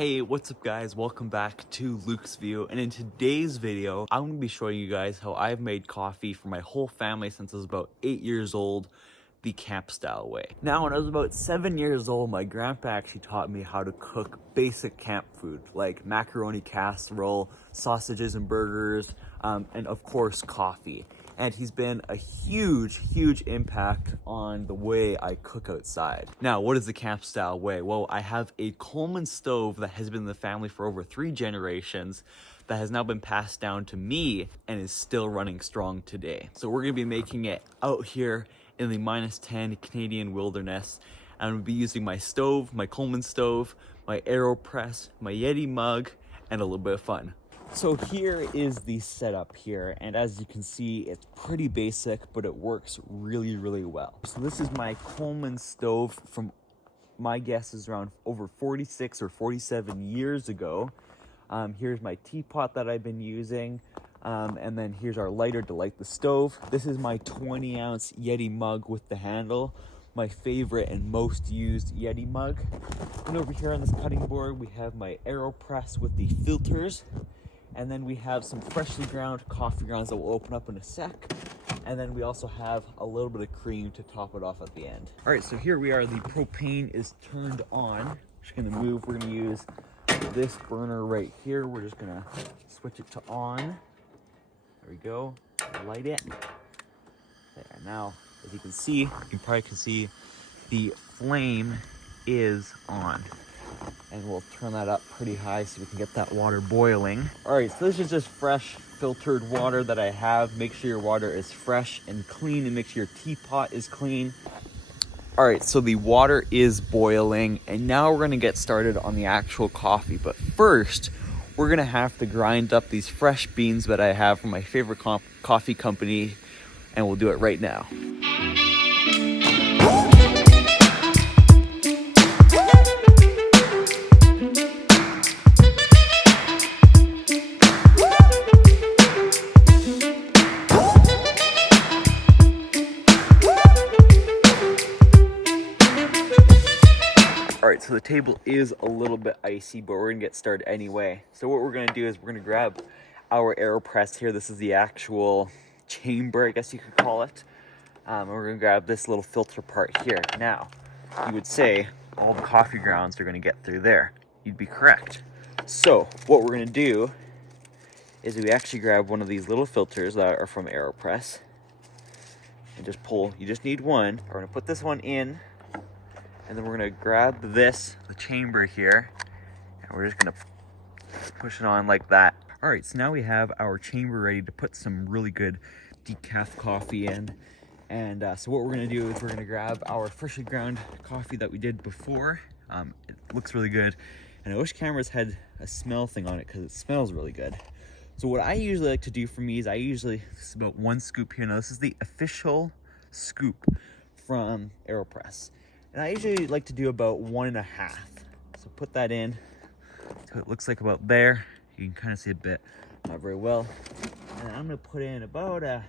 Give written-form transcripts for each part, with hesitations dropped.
Hey, what's up guys? Welcome back to Luke's View, and in today's video, I'm going to be showing you guys how I've made coffee for my whole family since I was about 8 years old, the camp style way. Now, when I was about 7 years old, my grandpa actually taught me how to cook basic camp food, like macaroni casserole, sausages and burgers, and of course, coffee. And he's been a huge impact on the way I cook outside. Now, what is the camp style way? Well, I have a Coleman stove that has been in the family for over 3 generations that has now been passed down to me and is still running strong today. So we're gonna be making it out here in the -10 Canadian wilderness. I'm gonna be using my stove, my Coleman stove, my AeroPress, my Yeti mug, and a little bit of fun. So here is the setup here, and as you can see, it's pretty basic, but it works really well. So this is my Coleman stove from, my guess is around over 46 or 47 years ago. Here's my teapot that I've been using, and then here's our lighter to light the stove. This is my 20-ounce Yeti mug with the handle, my favorite and most used Yeti mug. And over here on this cutting board, we have my AeroPress with the filters. And then we have some freshly ground coffee grounds that we'll open up in a sec. And then we also have a little bit of cream to top it off at the end. All right, so here we are. The propane is turned on. Just gonna move. We're gonna use this burner right here. We're just gonna switch it to on. There we go. Light it. There. Now, as you can see, you probably can see the flame is on. And we'll turn that up pretty high so we can get that water boiling. All right, so this is just fresh filtered water that I have. Make sure your water is fresh and clean, and make sure your teapot is clean. All right, so the water is boiling, and now we're gonna get started on the actual coffee. But first, we're gonna have to grind up these fresh beans that I have from my favorite coffee company, and we'll do it right now. All right, so the table is a little bit icy, but we're gonna get started anyway. So what we're gonna do is we're gonna grab our AeroPress here. This is the actual chamber, I guess you could call it. And we're gonna grab this little filter part here. Now, you would say all the coffee grounds are gonna get through there. You'd be correct. So what we're gonna do is we actually grab one of these little filters that are from AeroPress and just pull. You just need one. We're gonna put this one in, and then we're gonna grab this, the chamber here, and we're just gonna push it on like that. All right, so now we have our chamber ready to put some really good decaf coffee in. And so what we're gonna do is we're gonna grab our freshly ground coffee that we did before. It looks really good. And I wish cameras had a smell thing on it because it smells really good. So what I usually like to do for me is this is about 1 scoop here. Now this is the official scoop from AeroPress. And I usually like to do about 1.5. So put that in. So it looks like about there. You can kind of see a bit, not very well. And I'm gonna put in about a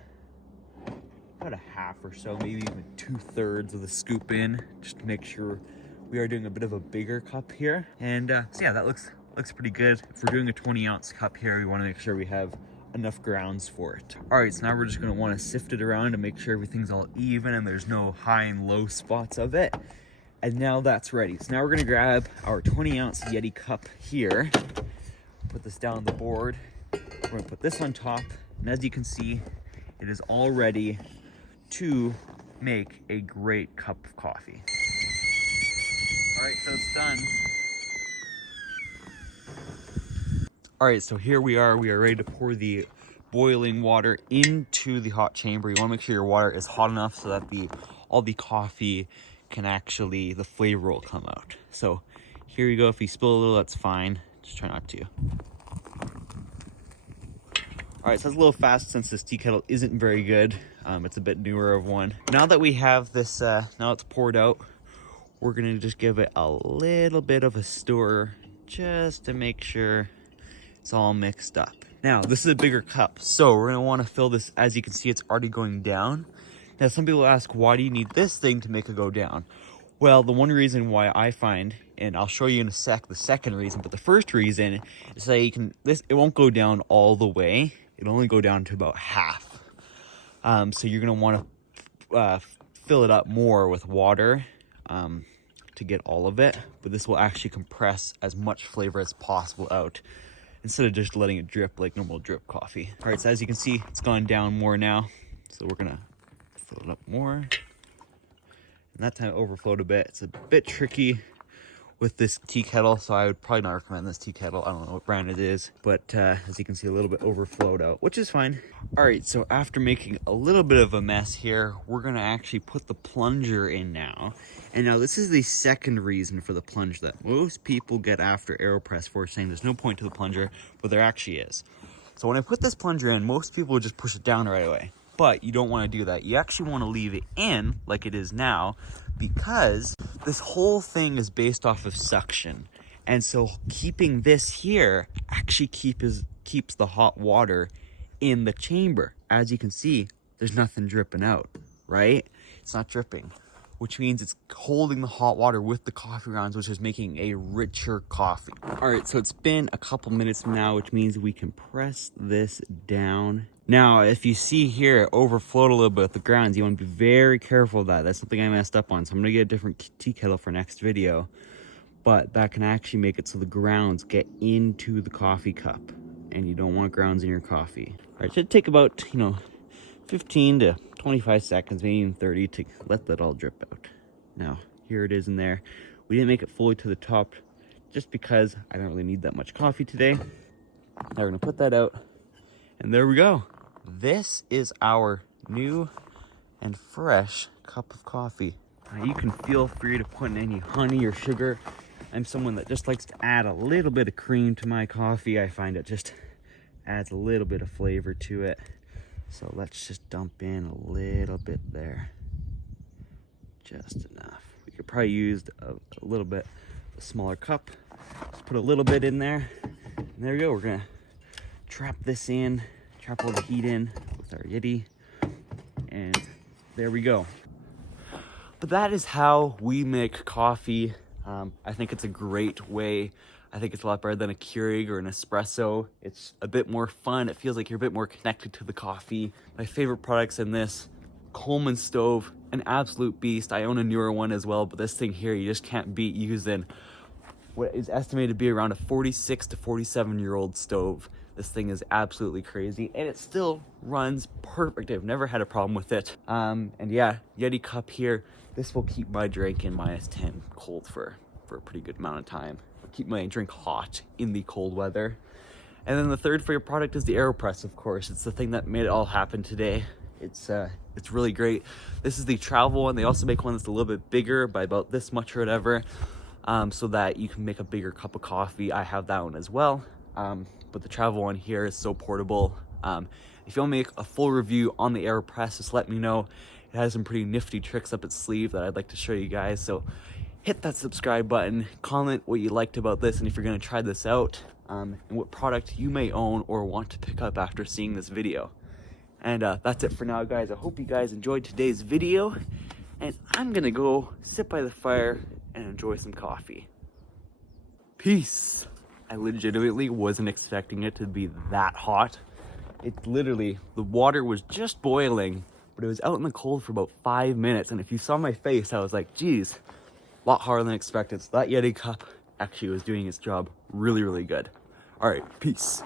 half or so, maybe even 2/3 of the scoop in, just to make sure we are doing a bit of a bigger cup here. And so yeah, that looks pretty good. If we're doing a 20-ounce cup here, we wanna make sure we have enough grounds for it. All right, so now we're just gonna wanna sift it around to make sure everything's all even and there's no high and low spots of it. And now that's ready. So now we're gonna grab our 20-ounce Yeti cup here, put this down the board. We're gonna put this on top, and as you can see, it is all ready to make a great cup of coffee. All right, so it's done. All right, so here we are ready to pour the boiling water into the hot chamber. You wanna make sure your water is hot enough so that all the coffee can actually, the flavor will come out. So here you go. If you spill a little, that's fine. Just try not to. All right, so it's a little fast since this tea kettle isn't very good. It's a bit newer of one. Now that we have this, now it's poured out, we're gonna just give it a little bit of a stir just to make sure it's all mixed up. Now, this is a bigger cup, so we're gonna wanna fill this. As you can see, it's already going down. Now, some people ask, why do you need this thing to make it go down? Well, the one reason why I find And I'll show you in a sec the second reason. But the first reason is that it won't go down all the way. It'll only go down to about half. So you're gonna want to fill it up more with water to get all of it. But this will actually compress as much flavor as possible out, instead of just letting it drip like normal drip coffee. All right, so as you can see, it's gone down more now. So we're gonna fill it up more. And that time it overflowed a bit. It's a bit tricky with this tea kettle, so I would probably not recommend this tea kettle. I don't know what brand it is, but as you can see, a little bit overflowed out, which is fine. All right, so after making a little bit of a mess here, we're gonna actually put the plunger in now. And now this is the second reason for the plunge that most people get after AeroPress for, saying there's no point to the plunger, but there actually is. So when I put this plunger in, most people would just push it down right away. But you don't want to do that. You actually want to leave it in like it is now, because this whole thing is based off of suction. And so keeping this here actually keeps the hot water in the chamber. As you can see, there's nothing dripping out, right? It's not dripping, which means it's holding the hot water with the coffee grounds, which is making a richer coffee. All right, so it's been a couple minutes now, which means we can press this down. Now, if you see here, it overflowed a little bit with the grounds. You want to be very careful of that. That's something I messed up on. So I'm going to get a different tea kettle for next video. But that can actually make it so the grounds get into the coffee cup. And you don't want grounds in your coffee. All right, it should take about, 15 to 25 seconds, maybe even 30, to let that all drip out. Now, here it is in there. We didn't make it fully to the top just because I don't really need that much coffee today. Now we're going to put that out. And there we go. This is our new and fresh cup of coffee. Now you can feel free to put in any honey or sugar. I'm someone that just likes to add a little bit of cream to my coffee. I find it just adds a little bit of flavor to it. So let's just dump in a little bit there. Just enough. We could probably use a little bit a smaller cup. Just put a little bit in there. And there we go. We're gonna trap this in, trap all the heat in with our Yeti, and there we go. But that is how we make coffee. I think it's a great way. I think it's a lot better than a Keurig or an espresso. It's a bit more fun. It feels like you're a bit more connected to the coffee. My favorite products in this, Coleman stove, an absolute beast. I own a newer one as well, but this thing here, you just can't beat using what is estimated to be around a 46 to 47-year-old stove. This thing is absolutely crazy, and it still runs perfect. I've never had a problem with it. And yeah, Yeti cup here. This will keep my drink in -10 cold for a pretty good amount of time. It'll keep my drink hot in the cold weather. And then the third favorite product is the AeroPress, of course. It's the thing that made it all happen today. It's really great. This is the travel one. They also make one that's a little bit bigger by about this much or whatever, so that you can make a bigger cup of coffee. I have that one as well. But the travel one here is so portable. If you want to make a full review on the AeroPress, just let me know. It has some pretty nifty tricks up its sleeve that I'd like to show you guys. So hit that subscribe button, comment what you liked about this, and if you're going to try this out, and what product you may own or want to pick up after seeing this video. And that's it for now, guys. I hope you guys enjoyed today's video, and I'm going to go sit by the fire and enjoy some coffee. Peace. I legitimately wasn't expecting it to be that hot. It literally, the water was just boiling, but it was out in the cold for about 5 minutes. And if you saw my face, I was like, geez, a lot harder than expected. So that Yeti cup actually was doing its job really, really good. All right, peace.